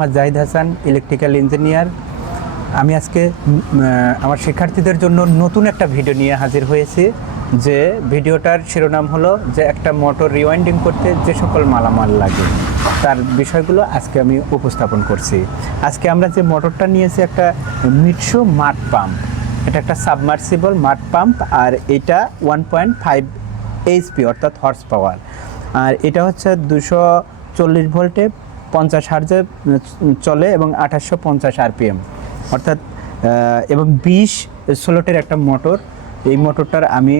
Mohammad Zahid Hasan electrical engineer আমি আজকে আমার শিক্ষার্থীদের জন্য নতুন একটা ভিডিও নিয়ে হাজির হয়েছি, যে ভিডিওটার শিরোনাম হলো যে একটা মোটর রিওয়াইন্ডিং করতে যে সকল মালামাল লাগে, তার বিষয়গুলো আজকে আমি উপস্থাপন করছি। আজকে আমরা যে মোটরটা নিয়েছি একটা মিটসু মাঠ পাম্প এটা একটা সাবমার্সিবল মাঠ পাম্প আর এটা ওয়ান পয়েন্ট ফাইভ এইচপি অর্থাৎ হর্স পাওয়ার আর এটা হচ্ছে দুশো চল্লিশ ভোল্টে পঞ্চাশ হার্জে চলে এবং আঠাশশো পঞ্চাশ আরপিএম। অর্থাৎ এবং বিশ স্লোটের একটা মোটর। এই মোটরটার আমি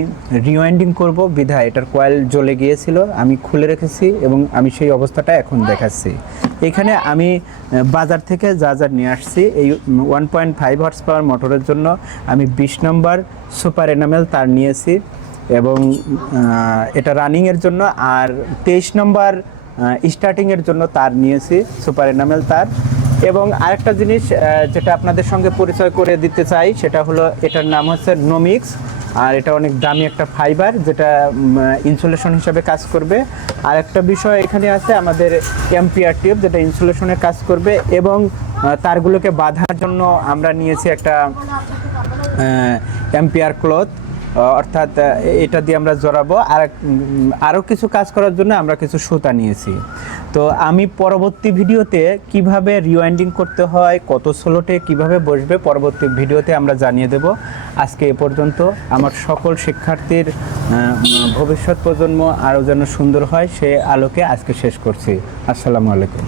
রিওয়াইন্ডিং করব, বিধায় এটার কয়েল জ্বলে গিয়েছিল, আমি খুলে রেখেছি এবং আমি সেই অবস্থাটা এখন দেখাচ্ছি। এখানে আমি বাজার থেকে যা যা নিয়ে আসছি, এই one point five horse power মোটরের জন্য আমি বিশ নম্বর সুপার এনামেল তার নিয়েছি এবং এটা রানিংয়ের জন্য। আর তেইশ নম্বর স্টার্টিংয়ের জন্য তার নিয়েছি সুপার এনামেল তার। এবং আরেকটা জিনিস যেটা আপনাদের সঙ্গে পরিচয় করে দিতে চাই, সেটা হলো এটার নাম হচ্ছে নোমিক্স আর এটা অনেক দামি একটা ফাইবার যেটা ইনসুলেশন হিসাবে কাজ করবে। আর একটা বিষয় এখানে আছে, আমাদের এমপিআর টিউব যেটা ইনসুলেশনে কাজ করবে, এবং তারগুলোকে বাঁধার জন্য আমরা নিয়েছি একটা এম্পিয়ার ক্লথ অর্থাৎ এটা দিয়ে আমরা জড়াবো। আর আরও কিছু কাজ করার জন্য আমরা কিছু সুতা নিয়েছি। তো আমি পরবর্তী ভিডিওতে কীভাবে রিওয়াইন্ডিং করতে হয়, কত স্লোটে কীভাবে বসবে, পরবর্তী ভিডিওতে আমরা জানিয়ে দেব। আজকে এ পর্যন্ত আমার সকল শিক্ষার্থীর ভবিষ্যৎ প্রজন্ম আরও যেন সুন্দর হয়, সে আলোকে আজকে শেষ করছি। আসসালামু আলাইকুম।